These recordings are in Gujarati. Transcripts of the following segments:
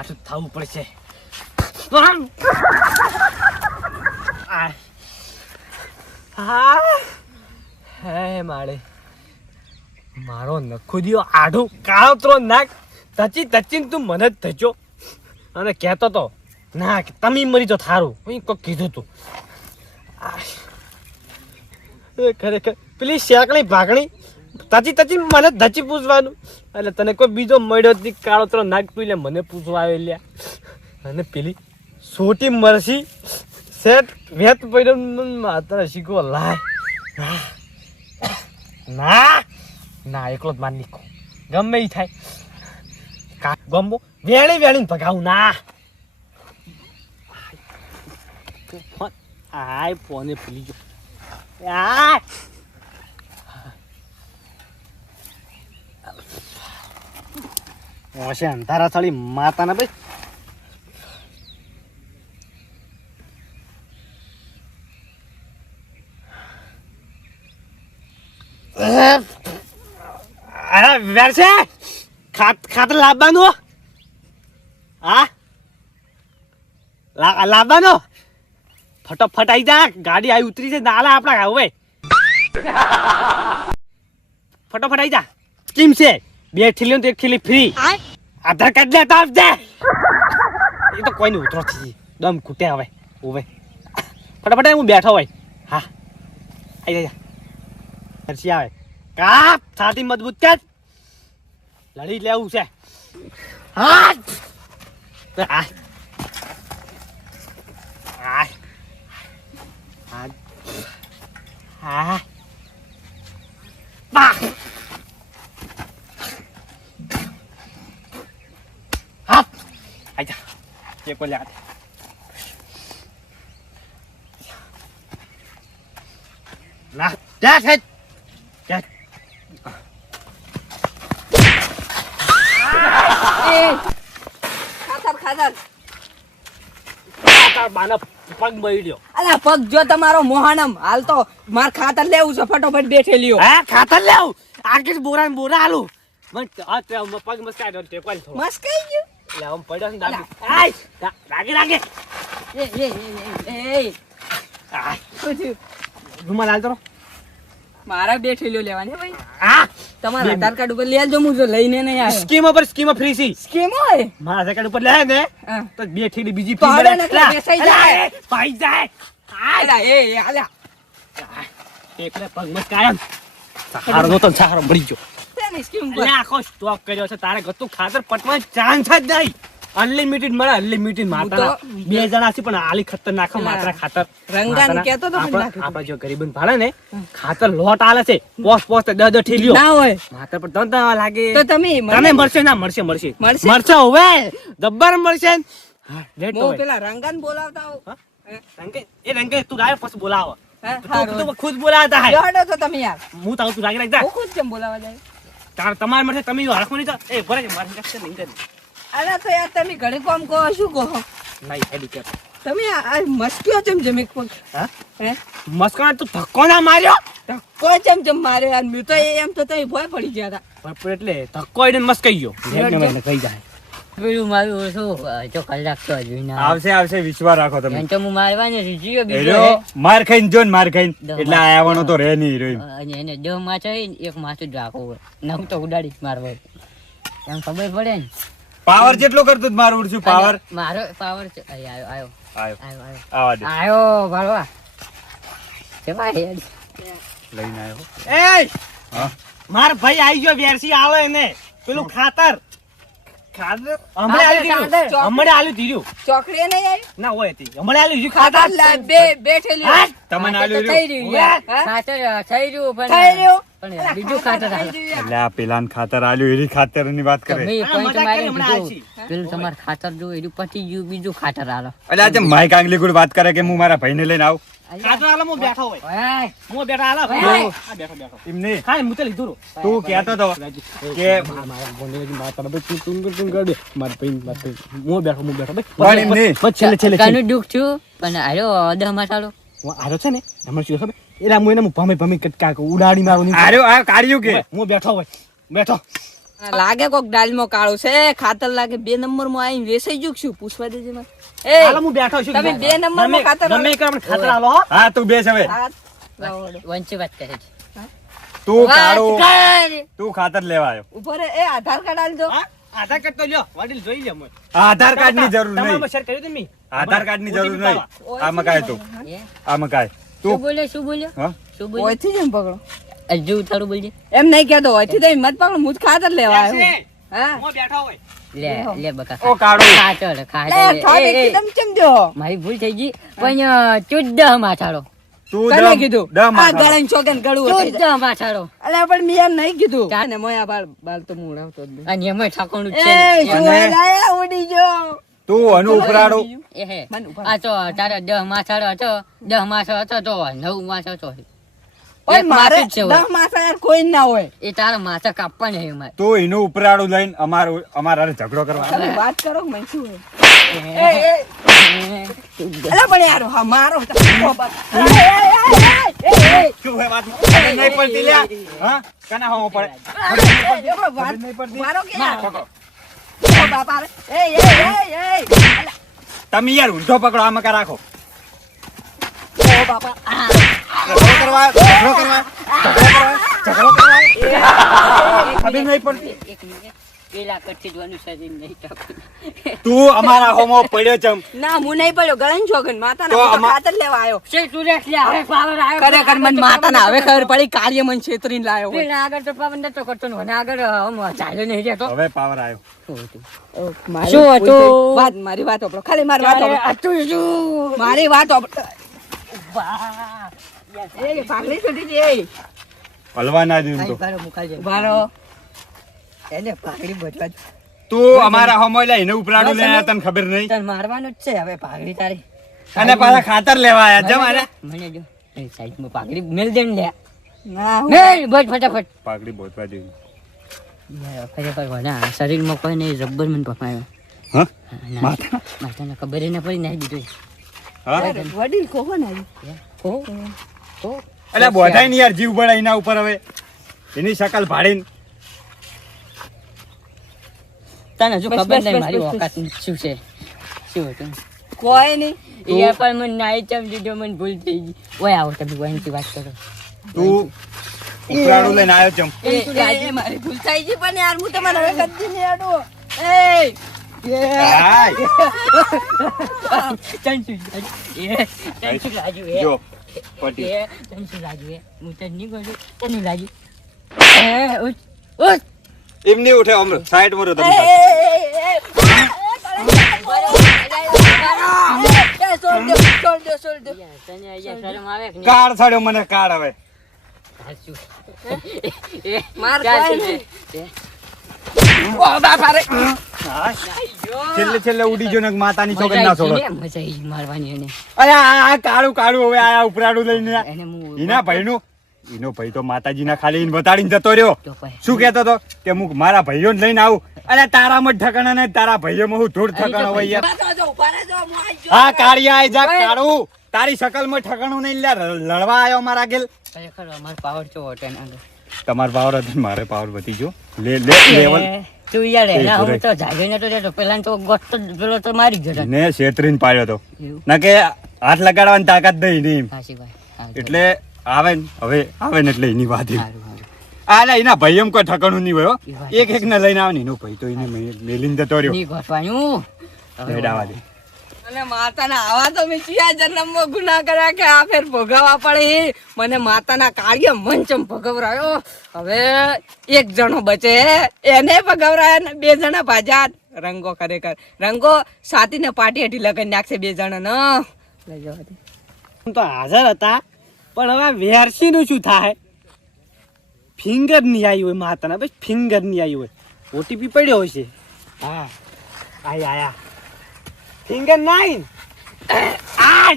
કાઠું થવું પડશે. હે માળે મારો નખુદિયો આઢું કાળોતરો નાક તચીને તું મને જ થચો અને કહેતો તો ના કે તમે મરી તો થારું હું કોક કીધું તું. ખરેખર પેલી શેકણી ભાગણી તચી મને ધચી પૂછવાનું એટલે તને કોઈ બીજો મળ્યો જ કાળોતરો નાક તું એટલે મને પૂછવા આવ્યો લ્યા. અને પેલી સોટી મરસી સેટ વેત પડ્યો માત્ર શીખવો લાય ના એકલો જ માર નીકળો ગમે એ થાય ગમો વેળીને ભગાવું ના. આય ફોને ભૂલી ગયો. ઓશે અંધારા સાળી માતાના ભાઈ વેરશે ખાતર લાવવાનું. હા લાવવાનો ફટોફટ આવી જા. ગાડી આવી ઉતરી છે નાલા આપડા હવે ફટોફટ આવી જા. સ્કીમ છે 2 થેલીઓ તો 1 થેલી ફ્રી. આધાર કાર્ડ લેતા આવજે. એ તો કોઈ નહીં ઉતરો થઈ દમ ઘૂટે હવે હવે ફટાફટ હું બેઠો હોય. હા આવી જા હરસી આવે કાપ છાતી મજબૂત કર લડી લેવું છે. હા પગ બળ્યો. અલા પગ જો તમારો મોહનમ હાલ તો માર ખાતર લેવું છે ફટોફટ બેઠેલીઓ. હા ખાતર લેવું આગળ બોરા આલું પગ મસ્કાઈ દો ટેકવાલ થોડો મસ્કાઈ ગયું લે આમ પડ્યો ને રાગે રૂમાલ હાલ તો મારા બેઠેલીઓ લેવાની ભાઈ. હા તમારા આધાર કાર્ડ ઉપર લેજો હું જો લઈને નહીં આવ્યો. સ્કીમ ફ્રી છે. સ્કીમ હોય મારા આધાર કાર્ડ ઉપર લે ને તો 2 થેલી બીજી તો ફ્રી હવે નથી બેસાઈ જાય. પાઈ જાય. અલા એ આલ્યા એકલે પગ મસ્કાય સહારો તો સહારો મળી ગયો. તેની સ્કીમ પર અલ્યા આખો સ્ટોક કર્યો છે તારે ગતું ખાતર પટવાનો ચાન્સ જ નહીં. અનલિમિટેડ મળે અનલિમિટેડ માતા 2 જણા છે પણ આલી ખતરનાક માત્રા ખાતર રંગાન કેતો તો મને આપડા જો ગરીબન ભાડે ને ખાતર લોટ આલે છે પોસ્ટ 10 ઠેલીઓ ના હોય માતા પર દંતા લાગે તો તમે તને મળશે ના મળશે હવે જબ્બર મળશે. હા લેટ હું પેલા રંગાન બોલાવતા હું રંગે તું લાય પછી બોલાવો હારું તું ખુદ બોલાવતા હે જોડો તો તમે યાર હું તાવ તું લાગી રાખજા હું ખુદ કેમ બોલાવા જાય. તાર તમાર મળશે તમે હરખો નહીં તો એ ભરે મારી રાખશે નહીં કરે. અલા તો યાર તમે ઘરે કામ કહો શું કહો નહીં હેડી કે તમે આ મસ્કીઓ ચમ જમે કોણ હા હે મસ્કાન તું ધક્કો ના માર્યો. કોઈ ચમ મારે યાર મેં તો એમ તો તમે ભય પડી ગયા હતા પણ એટલે ધક્કો એને મસ્કાઈ ગયો એને કહી જાય. પેલું મારું શું જો કલાક તો હજુ ના આવશે વિશ્વાસ રાખો તમે. એમ તો હું મારવાની છું જીઓ બીજો એરો માર ખાઈને જો ને માર ખાઈને એટલે આવવાનો તો રહે નહીં હીરો. અને એને 10 માછ હોય ને એક માછું જ રાખવું હોય નવ તો ઉડાડી જ મારવો એમ ખબર પડે ને. પાવર જેટલો કરતો જ મારું ઉડશું પાવર મારો પાવર છે આવ્યો આવા દે ભરવા કે ભાઈ લઈને આવ્યો. એ હા માર ભાઈ આવી ગયો વેરસી આવે ને પેલું ખાતર હમણે આલ્યું ધીર્યું ચોકડીએ નહીં આવી ના હોય હતી હમણે આલ્યું ખાતર બેઠેલી તમને આલ્યું થઈ રહ્યું યાર. ખાતર થઈ રહ્યું થઈ રહ્યું પણ બીજું ખાતર આવે. એટલે આ પેલાન ખાતર આલ્યું એરી ખાતર ની વાત કરે. તમે હા, point મજાક મારી કરી હમણાં દીધું. પેલું તમારે ખાતર જો એનું પતી ગયું બીજું ખાતર આલો એટલે આજે માઈક આંગલી ગુડ વાત કરે કે હું મારા ભાઈને લઈને આવું. ખાતર આલો હું બેઠો હોય ઓય હું બેઠા આલા ઓય. આ બેઠો એમ નહીં હા હું તો લીધું તું કહેતો તો કે મારા બોને માતા બે તું ગડે માર પૈન હું બેઠો પણ એમ નહીં. છેલ્લે કાનું દુખ છું પણ આયો અડધા મસાલો હું આરો છે ને એમાં શું ખબર એલા હું એને ભમે કટકા ઉડાડી મારું આર્યો આ કાઢ્યું કે હું બેઠો હોય લાગે કોક દાલમાં કાળો છે ખાતર લાગે 2 નંબરમાં આવીને વેસાઈ ગયું કે શું પૂછવા દેજે મને એ હાલો હું બેઠો છું તમે 2 નંબરમાં ખાતર ગમે એક અમને ખાતર હાલો હો. હા તું બેસ હવે. વંચી વાત કરે છે તું કાળો તું ખાતર લેવા આવ્યો. ઉપર એ આધાર કાર્ડ આલ દો હા? આધાર કાર્ડ તો લ્યો વડીલ જોઈ લે મને આધાર કાર્ડ ની જરૂર તમારામાં નહીં. શેર કર્યું તમે આધાર કાર્ડ ની જરૂર નહીં. આ મકાય તું એ? આ મકાય શું તું બોલ્યો શું બોલ્યો હા શું બોલ્યો ઓયથી જ એમ પકડો હજુ થોડું બોલજે એમ નહીં કહેતો ઓયથી તો હિંમત પકડો હું જ ખાતર લેવા આવ્યો હા હું બેઠો હોય લે બકા ઓ કાળો ખાતર લે ખાતર થોડ એ, એ, એકદમ ચમજો મારી ભૂલ થઈ ગઈ પણ ચુદ્ધ માથાડો તું કને કીધું દમ આ ગળાની ચોકન ગળું હતું. ચુદ્ધ માથાડો અલ્યા પણ મેં એમ નહીં કીધું ને મોયા બાલ તો હું ઉડાવતો જ નહીં. અને એમાં ઠાકોરનું જ એ છે શું અને- લાયા ઉડી ગયો તું અનુ ઉપરાડો એ હે મને ઉભા આ તો તારા 10 માથાડો હતો 10 માથો હતો તો 9 માથો હતો પણ એક મારે માથું જ છે હોય. 10 માથા યાર કોઈ ના હોય એ તારા માથા કાપવા નહીં મારે તું એનું ઉપરાડું લઈને અમારા હારે ઝઘડો કરવા તમે વાત કરો કે મને શું હોય અલા પણ યાર હા મારો તો બાપ. શું હે વાત ખબર નહીં પડતી લ્યા હા કના હોવો પડે મારો કે યાર ઓ બાપા રે. એ અલા, તમે યાર ઊંધો પકડો આ મકા રાખો ઓ બાપા ઝઘડો કરવા ખબર નહીં પડતી એક મિનિટ પેલા કચ્છી જોવાનું શરીર નહીં ટાકું તું અમારા હોમો પડ્યો ચમ ના હું નહીં પડ્યો ગળન છોકન માતા તો ના આમાં- ખાતર લેવા આવ્યો છે તું રે હવે પાવર આવ્યો ખરેખર મને માતા ના હવે ખબર પડી કાર્ય મન છેતરીને લાયો હોય. પેલા આગળ તો પાવર નતો કરતો ને મને આગળ આમ ચાલ્યો નહીં રહેતો હવે પાવર આવ્યો મારી શું ભૂલ હતું? થઈ. વાત મારી વાત ઓપડો ખાલી મારી વાત ઓપડો. હતું શું મારી વાત ઓપડો. વાહ એ પાઘડી છોડી દે હલવા ના દીધું તો બારો મુકાલજે બારો એને પાઘડી બચવા તું અમારા હોમો લે એને ઉપરાડું લઈને આવ્યા, તને ખબર નહીં તને મારવાનું જ છે હવે પાઘડી તારી અને પાછા ખાતર લેવા આવ્યા જમ આને મને જો એ સાઈડમાં પાઘડી મેલ દે ને લે ના હું મેલ બચ ફટાફટ પાઘડી બોતવા જેવી યાર ખરેખર વના શરીરમાં કોઈ નહીં જબ્બર મને પકડાયો હા માથા માથાને ખબર ય ના પડી નાખી દીધું હા વડીલ કોહો ને આવી. ઓ ઓ એટલે બોધાય નહીં યાર જીવ બળા એના ઉપર હવે એની શકલ ભાડીને તને હજુ બસ, ખબર બસ, નહીં બસ, મારી બસ, ઓકાત શું છે શું હતું કોઈ નહીં એ પણ મને નાઈ ચમ દીધો મને ભૂલ થઈ ગઈ ઓય આવો તમે વહીથી વાત કરો તું ઉપરાડું લઈને આવ્યો ચમ એ મારી ભૂલ થઈ ગઈ પણ યાર હું તમારે હવે કદી નહીં અડું. એ હાય ચંચુ એ ચંચુ રાજુ એ જો પટી એ ચંચુ રાજુ એ હું તને નહીં કહું છું તને રાજુ એ ઉઠ એમની ઉઠે અમર સાઈડ માં રહો એ, તમે છોડ દો, છોડ દો, છોડ દો. તને અહીંયા શરમ આવે કે નહીં? કાળ છાડ્યો મને કાળ હવે હાચું. એ માર ચાલ કોઈ છે. નહીં. એ ઓ બાપા રે. છેલ્લે છેલ્લે ઉડી ગયો ને માતાની ચોકન મજા ના આવી છોડો ગઈ ને, મજા આવી ગઈ મારવાની એને અરે આ કાળું કાળું હવે આયા ઉપરાડું લઈને એને હું એના ભાઈનું એનો ભાઈ તો માતાજીના ખાલી એને બતાડીને જતો રહ્યો તો પછી શું કહેતો હતો કે હું મારા ભાઈઓને લઈને આવું અરે તારામાં જ ઠકાણા નહીં તારા ભાઈઓમાં હું ધૂળ ઠકાણો હોય યાર. ઉભા થજો, ઉભા રહેજો, હું આઈ ગયો. હા કાળિયા આઈ જા કાળું તારી શકલમાં ઠકાણું નહીં લ્યા લડવા આવ્યો મારા ગેલ ખરેખર અમારો પાવર ચો હોટે ને આગળ. તમારો પાવર હતો ને મારે પાવર વધી ગયો લેવલ એ, તું યાર એ એના હું ઘોડે. તો જાગ્યો નતો રહેતો પેલા તો ગોઠતો પેલો તો મારી જ જતો ને છેતરીને પાડ્યો તો એવું ના કે હાથ લગાડવાની તાકાત નહીં નહીં હાચી ભાઈ હા, એટલે આવે ને હવે આવે ને એટલે એની વાત એમ. સારું, સારું. આ લે એના ભાઈ એમ કોઈ ઠકાણું નહીં હોય હો. એ વાત એક એક ને લઈને આવે ને એનો ભાઈ તો એને મેલીને જતો રહ્યો નહીં ગોઠવાનું. હવે હેડાવા દે અને માતાના આવા તો મેં ચિયા જન્મમાં ગુનાહ કર્યા કે આ ફેર ભોગવવા પડે. મને માતાના કાર્ય મંચમ ભગવરાયો. હવે એક જણો બચે એને ભગવરાયા ને 2 જણા ભાજ્યા. રંગો ખરેખર રંગો સાતીને પાટી હેઠી લગાડી નાખશે 2 જણા ન લઈ જવા દે. હું તો હાજર હતા પણ હવે વેરસી નું શું થાય ફિંગર નહીં આવી હોય માતાના બસ ફિંગર નહીં આવી હોય ઓટીપી પડ્યો હશે હા આયા ફિંગર નાઈન આ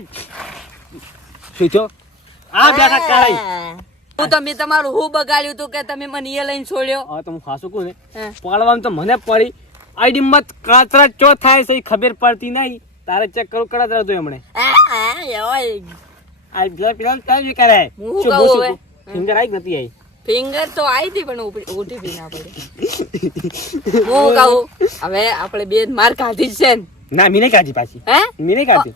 શું થયો આ બેઠા કાળી હું તમે તમારું હું બગાડ્યું તું કે તમે મને એ લઈને છોડ્યો. હવે તો હું ખાસું કહું ને હે. પાડવામાં તો મને પડી આઈડી મત કાતરા ચો થાય છે એ ખબર પડતી નહીં તારે ચેક કરું કડા હતું એમણે આ પેલા પેલા ચાલ કરે હું શું કહું બોલું હવે? ફિંગર આવી કે નથી આવી ફિંગર તો આવી હતી પણ ઓટીપી ના પડે. હું કહું હવે આપણે બેન માર ખાધી જ છે ને? ના મીને કાજી પાછી હે મીને કાજી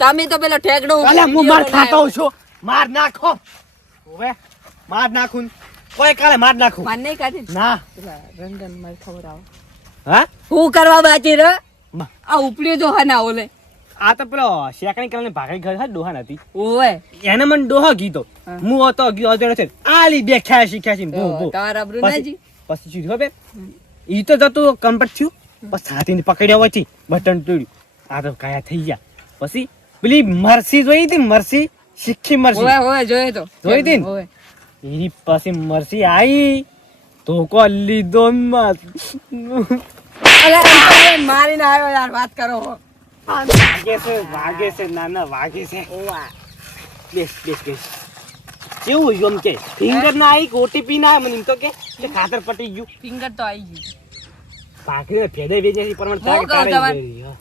તમે તો પેલો ઠેકડો કાલે હું માર ખાતો છું માર નાખો હવે માર નાખું કોઈ કાલે માર નાખું માર નહીં કાઢી ના રંગન માર ખબર આવો હા હું કરવા બાકી રે મા. આ ઉપડી જો હા ના ઓલે આ તો પેલો શેકણી કરીને ભાગી ઘર હા ડોહા નથી ઓવે એને મને ડોહો કીધો હા. હું હતો ગયો છે આલી બે ખેંચી બો બો તારા બ્રુનાજી પછી શું ખબર ઈ તો જતું કમ્પ્લીટ થયું પછી હાથીને પકડ્યા વચ્ચે બટન તોડ્યું આ તો કાયા થઈ ગયા પછી પેલી મરસી જોઈ હતી મરસી શીખી મરસી ઓવે ઓવે જોયે તો જોઈ હતી ને? ઓવે એની પછી મરસી આવી ધોકો લીધો મત અરે મારીને આવ્યો યાર વાત કરો વાગે છે નાના વાગે છે બેસ કેવું હોય એમ કે ફિંગર ના આવી ઓટીપી ના મને એમ તો કે ખાતર પટી ગયું ફિંગર તો આવી ગઈ પાકડીને ભેદે વેચે પ્રમાણે હું કહું તારે તમને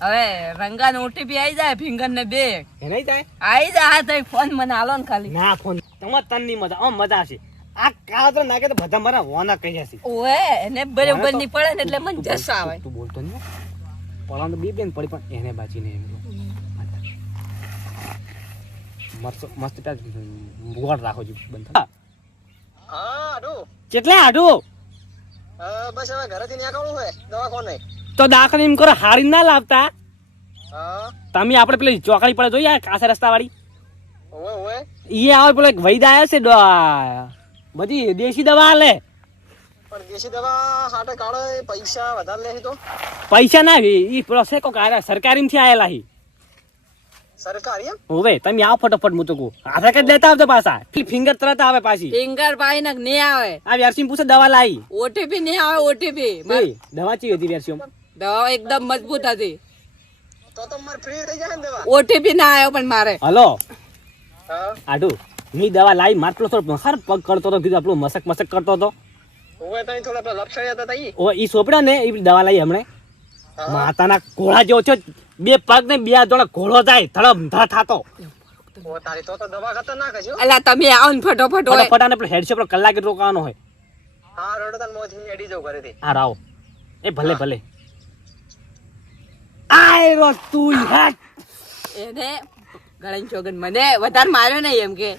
હવે રંગાને ઓટીપી આવી જાય ફિંગર ને બે એને થાય આવી જાય તો ફોન મને આલો ને ખાલી ના ફોન તમાર તન ની મજા આમ મજા આવશે આ કાળો નાખે તો બધા મારા વાના કહી જશે ઓએ એને બરોબર ની પડે ને એટલે મને જસ આવે તું બોલતો ને પડાવ તો બે બેન પડી પણ એને બાચીને એમ મસ્ત ગોળ રાખો છું બંધ હા આડો કેટલે આડું બસ હવે ઘરેથી નીકળવું છે દવાખાને. તો દાખલ એમ કરો હારી ના લાવતા હા તમે આપણે પેલી ચોકડી પડે જોઈએ કાસે રસ્તા વાળી ઓવે ઓવે ઈ આવે પેલો એક વૈદ આવ્યો છે બધી દેશી દવા આલે પણ દેશી દવા હાટે કાળે પૈસા વધારે લે છે તો પૈસા ના ઈ પેલો છે કોક સરકારી થી આયેલા હી સરકારી એમ હોવે તમે આવો ફટોફટ હું તો કહું આધાર કાર્ડ લેતા આવજો પાછા ફિંગર તરત આવે પાછી ફિંગર પાઈ ને નહીં આવે આ વેરસીમ પૂછે દવા લાવી ઓટીપી નહીં આવે ઓટીપી દવા ચી હતી વેરસીમ દવા એકદમ મજબૂત હતી તો મારે ફ્રી થઈ જાય ને દવા. ઓટીપી ના આવ્યો પણ મારે હલો હા આડુ મી દવા લાવી માટલો થોડો હર પગ કરતો હતો કીધું આપણું મસક કરતો હતો ઓવે તઈ થોડા પેલા લપસણ્યા હતા તઈ. ઓ ઈ સોપડ્યા ને એ દવા લાવી હમણે માતાના કોળા જેવો છે બે પગ ને બે જોડે ઘોડો જાય ધડમ ધડ થાતો ઓ તારી તો દવા ખતરનાક છે હો. અલા તમે આવો ને ફટોફટ હોય ફટાફટ આને પેલો હેડશોપ કલાકે રોકાવાનો હોય હા રડતન મોથી એડી જાવ ઘરેથી. હા રાવ એ ભલે ભલે આય રો તું હટ એને ગળન ચોગન મને વધારે માર્યો નહીં એમ કે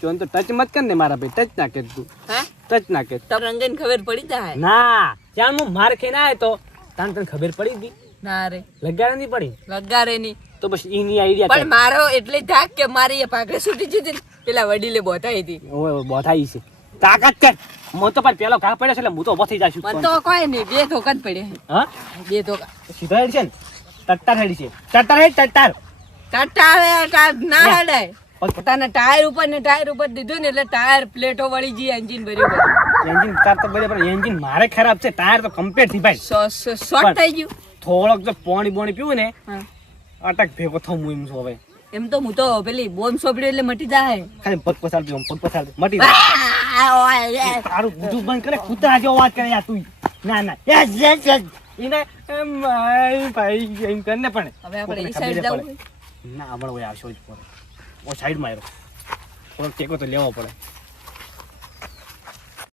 તું તો ટચ મત કર ને મારા ભાઈ ટચ ના કે તું હે ટચ ના કે તો રંગન ખબર પડી જાય ના ત્યાં હું માર ખાઈને આવ્યો તો તને ખબર પડી ગઈ ના રે લગાડ નહીં પડી લગારે ની તો બસ એની આઈડિયા પણ મારો એટલે થાક કે મારી એ પાઘડી છૂટી જતી ને, પેલા વડીલે બોતાઈ હતી ઓય બોથાઈ છે તાકાત કર હું તો પણ પેલો ઘા પડ્યો છે એટલે હું તો ઉભો થઈ જાશું મને તો કોઈ નહીં બે ધોકા જ પડે હા બે ધોકા સીધો હેડ છે ને ટટ્ટાર હેડ છે ટટ્ટાર ટટાવે ના હડાય પોતાના ટાયર ઉપર ને ટાયર ઉપર દીધું ને એટલે ટાયર પ્લેટો વળી ગઈ એન્જિન બરાબર એન્જિન કાર તો બરાબર એન્જિન મારે ખરાબ છે ટાયર તો કમ્પ્લીટ થી ભાઈ શોર્ટ થઈ ગયું થોડોક જો પાણી પીવું ને હા. અટક ભેગો થવું એમ છું હવે એમ તો હું તો પેલી બોમ્બ સોપડી એટલે મટી જાય ખાલી પગ પસારજો મટી જાય તારું બધું બંધ કરે કૂતરા જેવો અવાજ કરે યાર તું ના યસ એને ભાઈ એમ કર ને પણ હવે આપણે કોકને એ સાઈડ ખબર જવું પડે. ના આપણે આવશો જ પડે ઓ સાઈડ માં થોડોક ટેકો તો લેવો પડે